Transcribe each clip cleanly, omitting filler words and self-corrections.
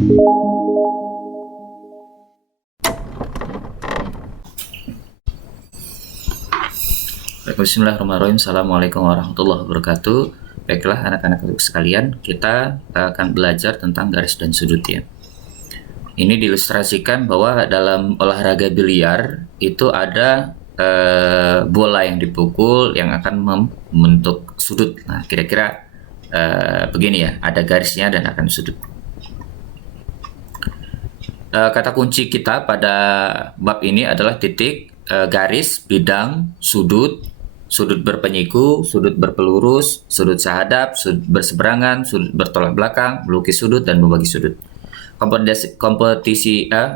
Bismillahirrahmanirrahim. Assalamualaikum warahmatullahi wabarakatuh. Baiklah anak-anak sekalian, kita akan belajar tentang garis dan sudut ya. Ini diilustrasikan bahwa dalam olahraga biliar itu ada bola yang dipukul yang akan membentuk sudut. Nah, kira-kira begini ya, ada garisnya dan akan sudut. Kata kunci kita pada bab ini adalah titik, garis, bidang, sudut, sudut berpenyiku, sudut berpelurus, sudut sehadap, sudut berseberangan, sudut bertolak belakang, melukis sudut, dan membagi sudut.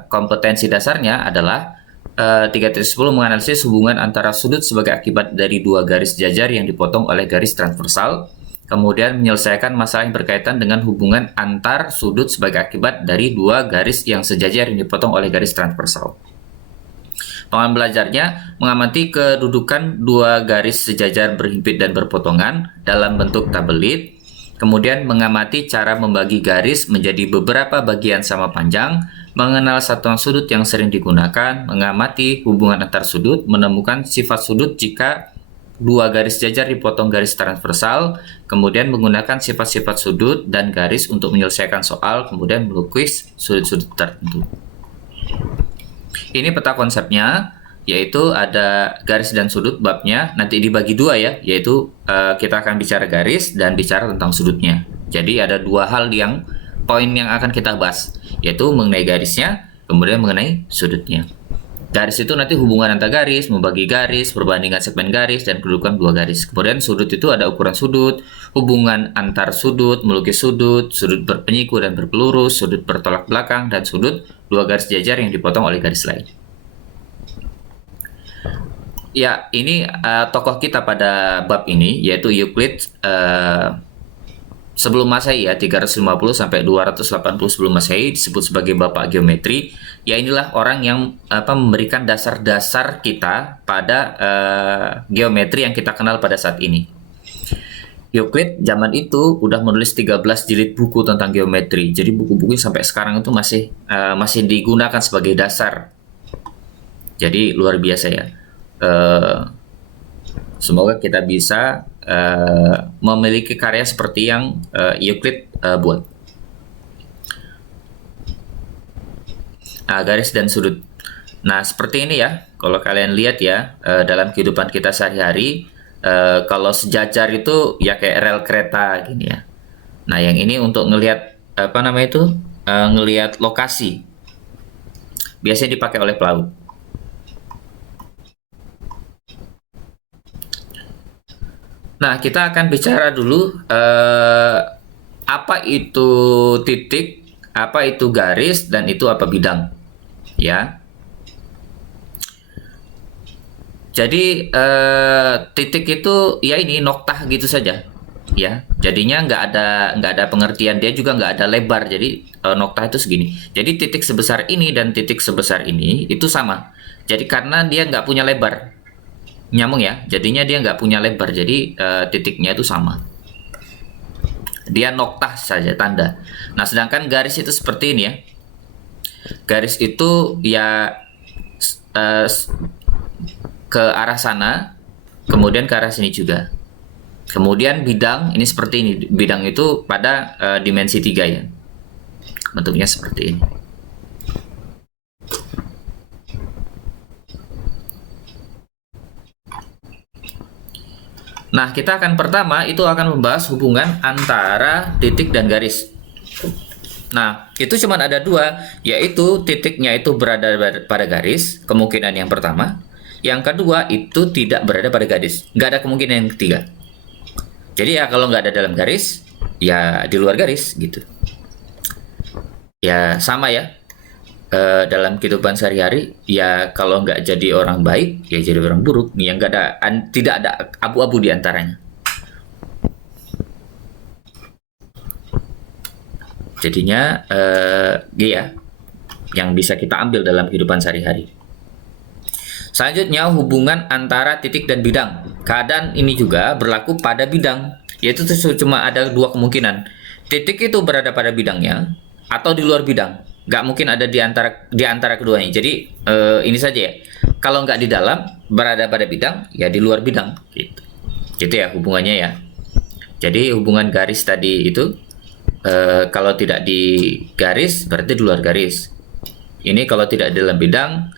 Kompetensi dasarnya adalah 3.10 menganalisis hubungan antara sudut sebagai akibat dari dua garis jajar yang dipotong oleh garis transversal, kemudian menyelesaikan masalah yang berkaitan dengan hubungan antar sudut sebagai akibat dari dua garis yang sejajar yang dipotong oleh garis transversal. Pengamatan belajarnya mengamati kedudukan dua garis sejajar berhimpit dan berpotongan dalam bentuk tabelit, kemudian mengamati cara membagi garis menjadi beberapa bagian sama panjang, mengenal satuan sudut yang sering digunakan, mengamati hubungan antar sudut, menemukan sifat sudut jika dua garis jajar dipotong garis transversal, kemudian menggunakan sifat-sifat sudut dan garis untuk menyelesaikan soal, kemudian melukis sudut-sudut tertentu. Ini peta konsepnya, yaitu ada garis dan sudut babnya, nanti dibagi dua ya, yaitu kita akan bicara garis dan bicara tentang sudutnya. Jadi ada dua hal poin yang akan kita bahas, yaitu mengenai garisnya, kemudian mengenai sudutnya. Garis itu nanti hubungan antar garis, membagi garis, perbandingan segmen garis, dan kedudukan dua garis. Kemudian sudut itu ada ukuran sudut, hubungan antar sudut, melukis sudut, sudut berpenyiku dan berpelurus, sudut bertolak belakang, dan sudut dua garis jajar yang dipotong oleh garis lain. Ya, ini tokoh kita pada bab ini, yaitu Euclid sebelum Masehi ya, 350 sampai 280 sebelum Masehi, disebut sebagai bapak geometri. Ya, inilah orang yang memberikan dasar-dasar kita pada geometri yang kita kenal pada saat ini. Euclid zaman itu udah menulis 13 jilid buku tentang geometri. Jadi buku-buku sampai sekarang itu masih digunakan sebagai dasar. Jadi luar biasa ya. Semoga kita bisa memiliki karya seperti yang Euclid buat. Nah, garis dan sudut. Nah, seperti ini ya. Kalau kalian lihat ya, dalam kehidupan kita sehari-hari, kalau sejajar itu ya kayak rel kereta gini ya. Nah, yang ini untuk ngelihat ngelihat lokasi. Biasanya dipakai oleh pelaut. Nah, kita akan bicara dulu apa itu titik, apa itu garis, dan itu apa bidang, ya. Jadi titik itu ya ini noktah gitu saja, ya. Jadinya nggak ada pengertian, dia juga nggak ada lebar. Jadi noktah itu segini. Jadi titik sebesar ini dan titik sebesar ini itu sama. Jadi karena dia nggak punya lebar. Nyambung ya, jadinya dia nggak punya lebar, jadi titiknya itu sama. Dia noktah saja, tanda. Nah, sedangkan garis itu seperti ini ya. Garis itu ya ke arah sana, kemudian ke arah sini juga. Kemudian bidang ini seperti ini. Bidang itu pada dimensi 3 ya. Bentuknya seperti ini. Nah, kita akan pertama itu akan membahas hubungan antara titik dan garis. Nah, itu cuma ada dua, yaitu titiknya itu berada pada garis, kemungkinan yang pertama. Yang kedua itu tidak berada pada garis, nggak ada kemungkinan yang ketiga. Jadi ya kalau nggak ada dalam garis, ya di luar garis gitu. Ya sama ya, dalam kehidupan sehari-hari, ya kalau nggak jadi orang baik, ya jadi orang buruk. Nih yang tidak ada abu-abu di antaranya. Jadinya ya, yang bisa kita ambil dalam kehidupan sehari-hari. Selanjutnya hubungan antara titik dan bidang. Keadaan ini juga berlaku pada bidang, yaitu cuma ada dua kemungkinan. Titik itu berada pada bidangnya, atau di luar bidang. Nggak mungkin ada di antara keduanya. Jadi ini saja ya. Kalau nggak di dalam, berada pada bidang, ya di luar bidang. Gitu, gitu ya hubungannya ya. Jadi hubungan garis tadi itu kalau tidak di garis berarti di luar garis. Ini kalau tidak di dalam bidang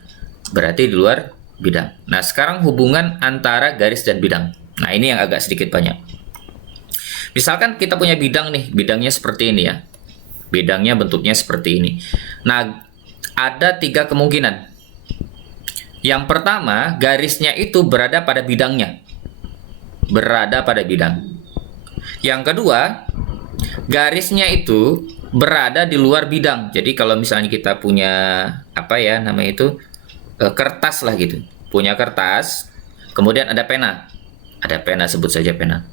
berarti di luar bidang. Nah sekarang hubungan antara garis dan bidang. Nah ini yang agak sedikit banyak. Misalkan kita punya bidang nih, bidangnya seperti ini ya. Bidangnya bentuknya seperti ini. Nah, ada 3 kemungkinan. Yang pertama, garisnya itu berada pada bidangnya. Berada pada bidang. Yang kedua, garisnya itu berada di luar bidang. Jadi kalau misalnya kita punya apa ya namanya itu kertas lah gitu. Punya kertas, kemudian ada pena. Ada pena, sebut saja pena.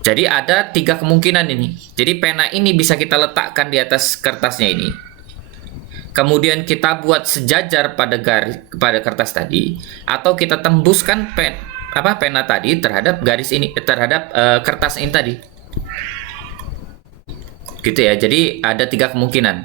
Jadi ada 3 kemungkinan ini. Jadi pena ini bisa kita letakkan di atas kertasnya ini. Kemudian kita buat sejajar pada kertas tadi, atau kita tembuskan pena tadi terhadap garis ini, terhadap kertas ini tadi. Gitu ya. Jadi ada 3 kemungkinan.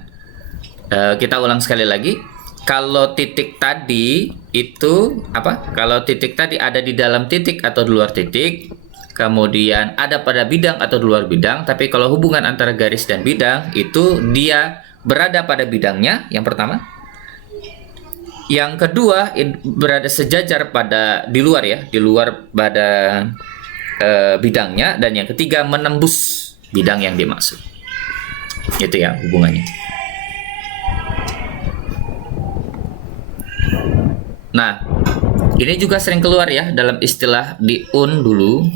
Kita ulang sekali lagi. Kalau titik tadi itu apa? Kalau titik tadi ada di dalam titik atau di luar titik, kemudian ada pada bidang atau di luar bidang. Tapi kalau hubungan antara garis dan bidang itu dia berada pada bidangnya, yang pertama. Yang kedua berada sejajar pada di luar ya, di luar pada bidangnya. Dan yang ketiga menembus bidang yang dimaksud. Itu ya hubungannya. Nah, ini juga sering keluar ya dalam istilah di UN dulu,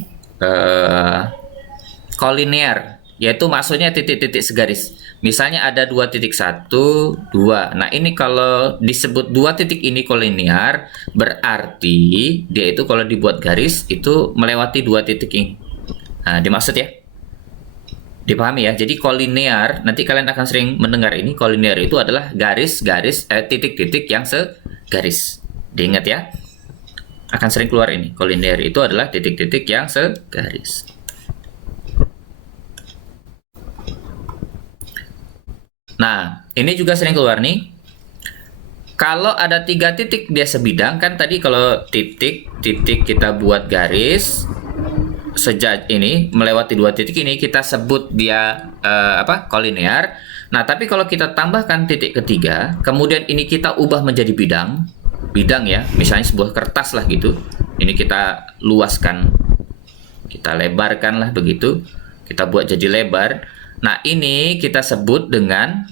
kolinear, yaitu maksudnya titik-titik segaris. Misalnya ada 2.1, 2. Nah, ini kalau disebut 2 titik ini kolinear, berarti dia itu kalau dibuat garis itu melewati 2 titik ini. Nah, dimaksud ya. Dipahami ya. Jadi kolinear, nanti kalian akan sering mendengar ini, kolinear itu adalah garis-garis titik-titik yang segaris. Diingat ya. Akan sering keluar ini. Kolinear itu adalah titik-titik yang segaris. Nah, ini juga sering keluar nih. Kalau ada 3 titik dia sebidang, kan tadi kalau titik kita buat garis ini melewati 2 titik ini kita sebut dia kolinear. Nah, tapi kalau kita tambahkan titik ketiga, kemudian ini kita ubah menjadi bidang ya, misalnya sebuah kertas lah gitu. Ini kita luaskan, kita lebarkan lah begitu, kita buat jadi lebar. Nah, ini kita sebut dengan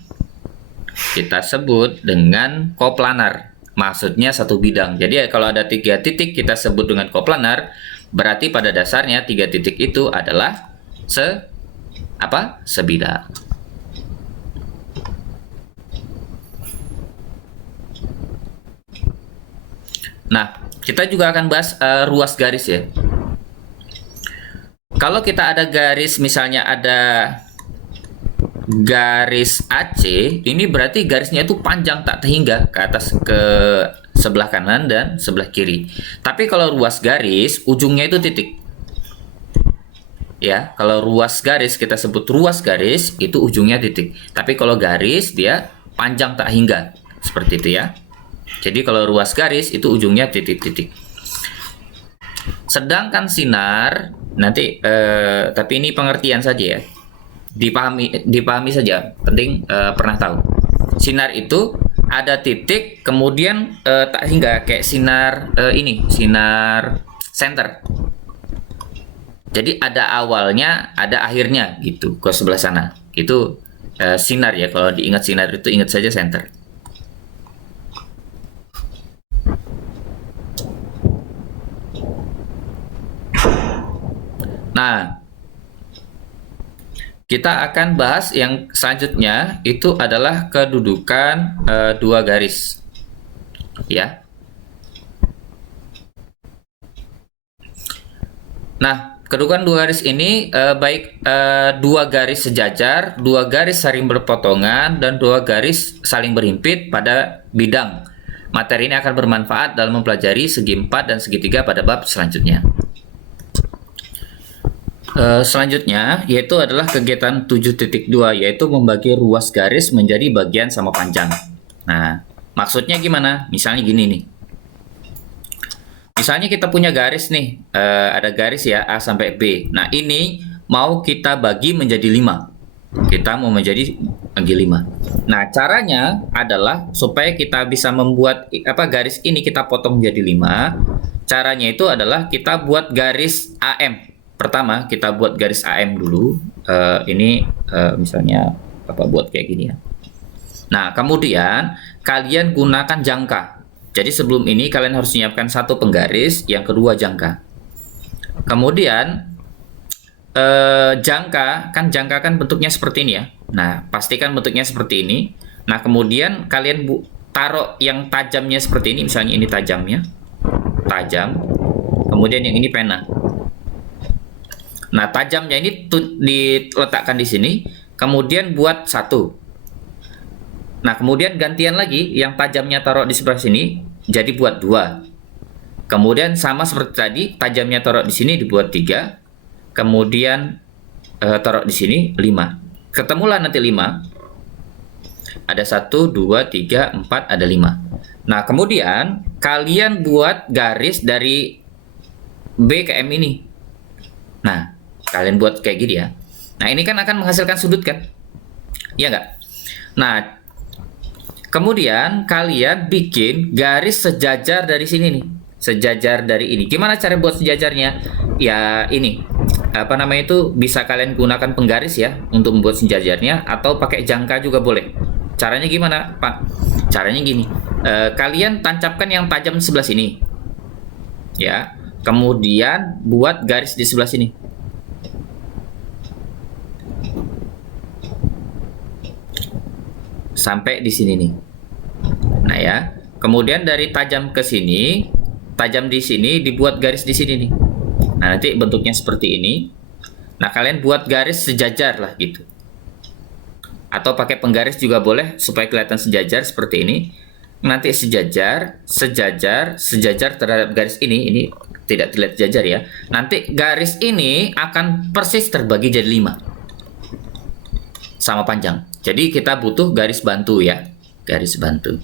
koplanar. Maksudnya satu bidang. Jadi kalau ada 3 titik kita sebut dengan koplanar, berarti pada dasarnya 3 titik itu adalah sebidang. Nah, kita juga akan bahas ruas garis ya. Kalau kita ada garis, misalnya ada garis AC, ini berarti garisnya itu panjang tak terhingga ke atas, ke sebelah kanan dan sebelah kiri. Tapi kalau ruas garis, ujungnya itu titik. Ya, kalau ruas garis kita sebut ruas garis, itu ujungnya titik. Tapi kalau garis dia panjang tak hingga. Seperti itu ya. Jadi kalau ruas garis itu ujungnya titik-titik. Sedangkan sinar nanti tapi ini pengertian saja ya. Dipahami saja, penting pernah tahu. Sinar itu ada titik kemudian tak hingga, kayak sinar sinar senter. Jadi ada awalnya, ada akhirnya gitu ke sebelah sana. Itu sinar ya, kalau diingat sinar itu ingat saja senter. Nah, kita akan bahas yang selanjutnya, itu adalah kedudukan 2 garis. Ya. Nah, kedudukan 2 garis ini baik 2 garis sejajar, 2 garis saling berpotongan, dan 2 garis saling berhimpit pada bidang. Materi ini akan bermanfaat dalam mempelajari segi 4 dan segi 3 pada bab selanjutnya. Selanjutnya yaitu adalah kegiatan 7.2, yaitu membagi ruas garis menjadi bagian sama panjang. Nah, maksudnya gimana? Misalnya gini nih. Misalnya kita punya garis nih, ada garis ya A sampai B. Nah, ini mau kita bagi menjadi 5. Kita mau menjadi bagi 5. Nah, caranya adalah supaya kita bisa membuat garis ini kita potong menjadi 5. Caranya itu adalah kita buat garis AM. Pertama, kita buat garis AM dulu. Misalnya Bapak buat kayak gini ya. Nah, kemudian kalian gunakan jangka. Jadi sebelum ini kalian harus menyiapkan satu penggaris, yang kedua jangka. Kemudian jangka kan bentuknya seperti ini ya. Nah, pastikan bentuknya seperti ini. Nah, kemudian kalian taruh yang tajamnya seperti ini. Misalnya ini tajamnya, tajam. Kemudian yang ini pena. Nah, tajamnya ini diletakkan di sini. Kemudian buat satu. Nah, kemudian gantian lagi, yang tajamnya taruh di sebelah sini, jadi buat 2. Kemudian sama seperti tadi, tajamnya taruh di sini dibuat 3. Kemudian taruh di sini 5. Ketemulah nanti 5. Ada 1, 2, 3, 4, ada 5. Nah, kemudian kalian buat garis dari B ke M ini. Nah, kalian buat kayak gini ya. Nah, ini kan akan menghasilkan sudut kan? Iya nggak? Nah, kemudian kalian bikin garis sejajar dari sini nih. Sejajar dari ini. Gimana cara buat sejajarnya? Ya ini. Bisa kalian gunakan penggaris ya untuk membuat sejajarnya, atau pakai jangka juga boleh. Caranya gimana, Pak? Caranya gini. Kalian tancapkan yang tajam sebelah sini. Ya. Kemudian buat garis di sebelah sini. Sampai di sini nih. Nah ya, kemudian dari tajam ke sini, tajam di sini dibuat garis di sini nih. Nah, nanti bentuknya seperti ini. Nah, kalian buat garis sejajar lah gitu. Atau pakai penggaris juga boleh supaya kelihatan sejajar seperti ini. Nanti sejajar, sejajar, sejajar terhadap garis ini tidak terlihat sejajar ya. Nanti garis ini akan persis terbagi jadi 5. Sama panjang. Jadi kita butuh garis bantu ya, garis bantu.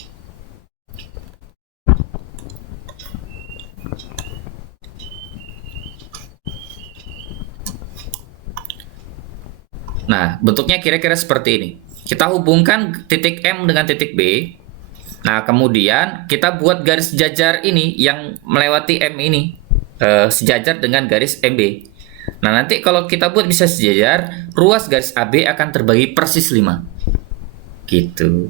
Nah, bentuknya kira-kira seperti ini. Kita hubungkan titik M dengan titik B. Nah, kemudian kita buat garis sejajar ini yang melewati M ini, sejajar dengan garis MB. Nah, nanti kalau kita buat bisa sejajar, ruas garis AB akan terbagi persis 5. Gitu.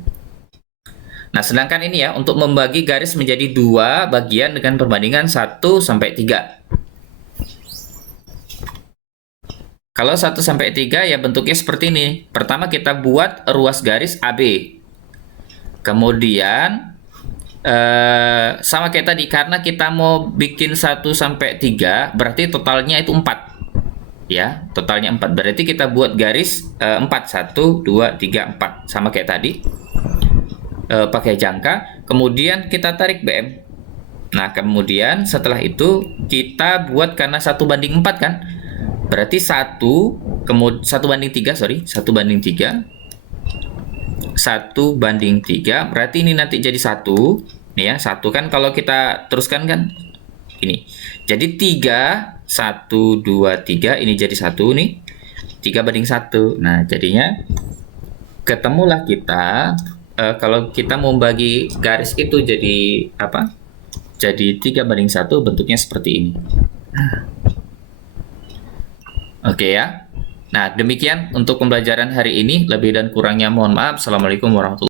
Nah, sedangkan ini ya, untuk membagi garis menjadi 2 bagian dengan perbandingan 1 sampai 3. Kalau 1 sampai 3 ya bentuknya seperti ini. Pertama kita buat ruas garis AB. Kemudian sama kayak tadi, karena kita mau bikin 1 sampai 3, berarti totalnya itu 4. Ya, totalnya 4. Berarti kita buat garis 4, 1, 2, 3, 4. Sama kayak tadi. Pakai jangka. Kemudian kita tarik BM. Nah, kemudian setelah itu kita buat, karena 1 banding 4 kan. Berarti 1 banding 3, sorry. 1 banding 3. 1 banding 3. Berarti ini nanti jadi 1. Nih ya, 1 kan kalau kita teruskan kan ini. Jadi 3, 1, 2, 3. Ini jadi 1 nih. 3 banding 1. Nah, jadinya ketemulah kita. Kalau kita mau bagi garis itu jadi apa? Jadi 3 banding 1, bentuknya seperti ini. Oke ya. Nah, demikian untuk pembelajaran hari ini. Lebih dan kurangnya mohon maaf. Assalamualaikum warahmatullahi wabarakatuh.